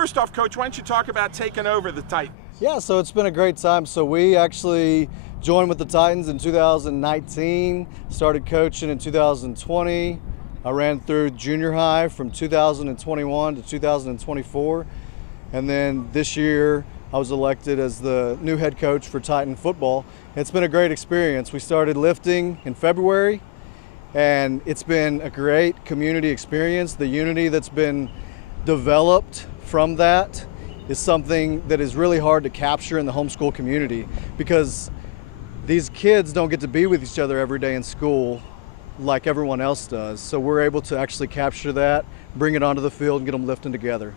first off, Coach, why don't you talk about taking over the Titans? Yeah, so it's been a great time. So we actually joined with the Titans in 2019, started coaching in 2020. I ran through junior high from 2021 to 2024. And then this year, I was elected as the new head coach for Titan football. It's been a great experience. We started lifting in February, and it's been a great community experience. The unity that's been developed from that is something that is really hard to capture in the homeschool community, because these kids don't get to be with each other every day in school like everyone else does. So we're able to actually capture that, bring it onto the field, and get them lifting together.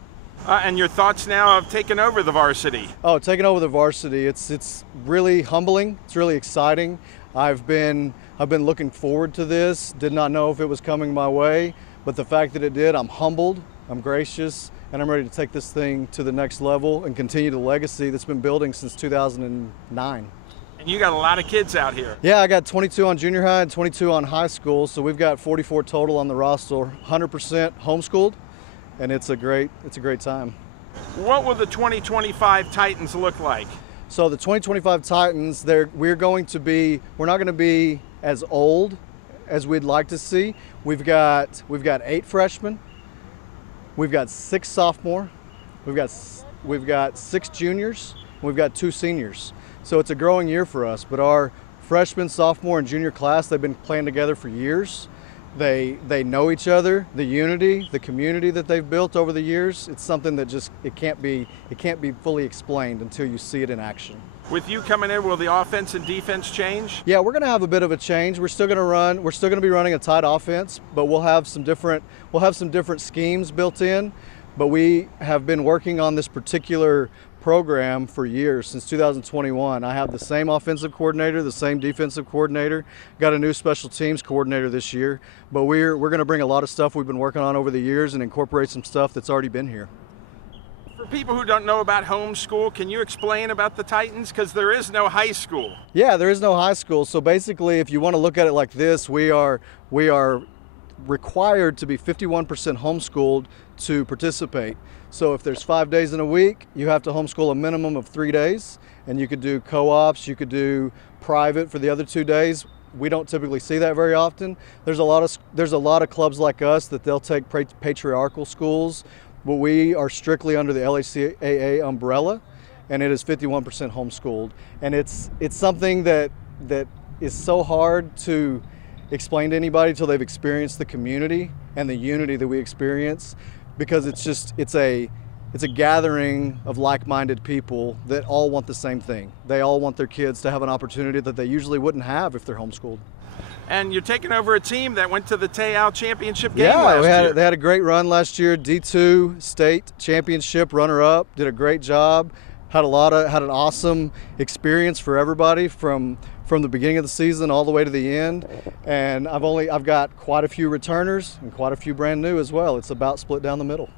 And your thoughts now of taking over the varsity? Oh, taking over the varsity, it's really humbling. It's really exciting. I've been looking forward to this. Did not know if it was coming my way, but the fact that it did, I'm humbled, I'm gracious, and I'm ready to take this thing to the next level and continue the legacy that's been building since 2009. And you got a lot of kids out here. Yeah, I got 22 on junior high and 22 on high school, so we've got 44 total on the roster, 100% homeschooled, and it's a great time. What will the 2025 Titans look like? So the 2025 Titans, we're not going to be as old as we'd like to see. We've got 8 freshmen. We've got 6 sophomore, we've got 6 juniors, and we've got 2 seniors. So it's a growing year for us, but our freshman, sophomore, and junior class, they've been playing together for years. They know each other, the unity, the community that they've built over the years. It's something that it can't be fully explained until you see it in action. With you coming in, will the offense and defense change? Yeah, we're going to have a bit of a change. We're still going to be running a tight offense, but we'll have some different schemes built in. But we have been working on this particular program for years, since 2021. I have the same offensive coordinator, the same defensive coordinator, got a new special teams coordinator this year, but we're going to bring a lot of stuff we've been working on over the years and incorporate some stuff that's already been here. For people who don't know about homeschool, can you explain about the Titans? Because there is no high school. Yeah, there is no high school. So basically, if you want to look at it like this, we are required to be 51% homeschooled to participate. So if there's 5 days in a week, you have to homeschool a minimum of 3 days, and you could do co-ops, you could do private for the other 2 days. We don't typically see that very often. There's a lot of clubs like us that they'll take patriarchal schools, but we are strictly under the LACAA umbrella, and it is 51% homeschooled. And it's something that is so hard to explain to anybody until they've experienced the community and the unity that we experience, because it's a gathering of like-minded people that all want the same thing. They all want their kids to have an opportunity that they usually wouldn't have if they're homeschooled. And you're taking over a team that went to the Teal Championship game last year. They had a great run last year. D2 state championship runner-up, did a great job. Had an awesome experience for everybody from the beginning of the season all the way to the end. And I've got quite a few returners and quite a few brand new as well. It's about split down the middle.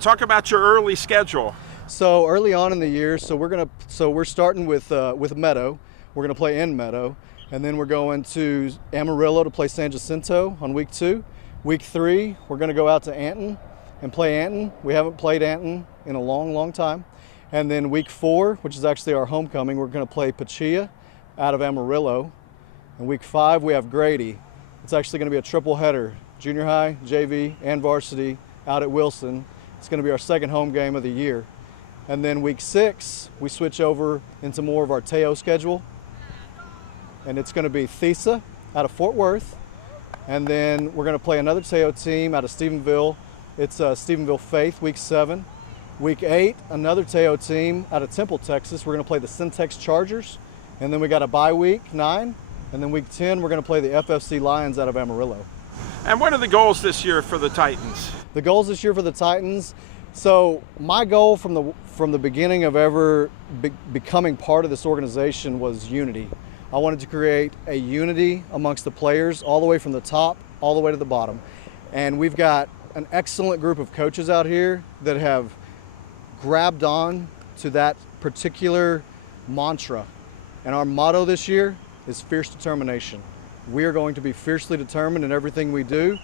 Talk about your early schedule. So early on in the year, we're starting with Meadow. We're gonna play in Meadow, and then we're going to Amarillo to play San Jacinto on week 2. Week 3, we're gonna go out to Anton and play Anton. We haven't played Anton in a long, long time. And then week 4, which is actually our homecoming, we're gonna play Pachia out of Amarillo. And week 5, we have Grady. It's actually gonna be a triple header, junior high, JV, and varsity out at Wilson. It's gonna be our second home game of the year. And then week 6, we switch over into more of our Teo schedule. And it's gonna be Thesa out of Fort Worth. And then we're gonna play another Teo team out of Stephenville. It's Stephenville Faith, week 7. Week 8, another Teo team out of Temple, Texas. We're gonna play the Syntex Chargers. And then we got a bye week 9. And then week 10, we're gonna play the FFC Lions out of Amarillo. And what are the goals this year for the Titans? The goals this year for the Titans. So my goal from the beginning of ever becoming part of this organization was unity. I wanted to create a unity amongst the players, all the way from the top, all the way to the bottom. And we've got an excellent group of coaches out here that have grabbed on to that particular mantra. And our motto this year is fierce determination. We are going to be fiercely determined in everything we do,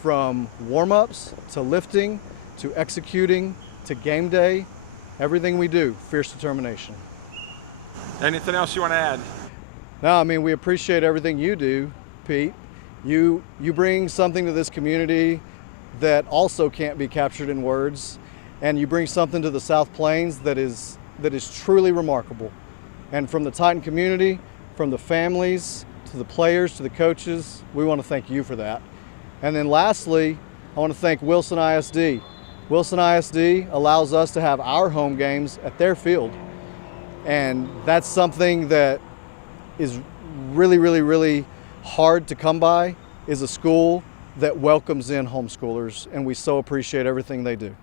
from warm-ups to lifting to executing to game day, everything we do, fierce determination. Anything else you want to add? No, I mean, we appreciate everything you do, Pete. You bring something to this community that also can't be captured in words, and you bring something to the South Plains that is truly remarkable. And from the Titan community, from the families, to the players, to the coaches, we want to thank you for that. And then lastly, I want to thank Wilson ISD. Wilson ISD allows us to have our home games at their field. And that's something that is really, really, really hard to come by, is a school that welcomes in homeschoolers, and we so appreciate everything they do.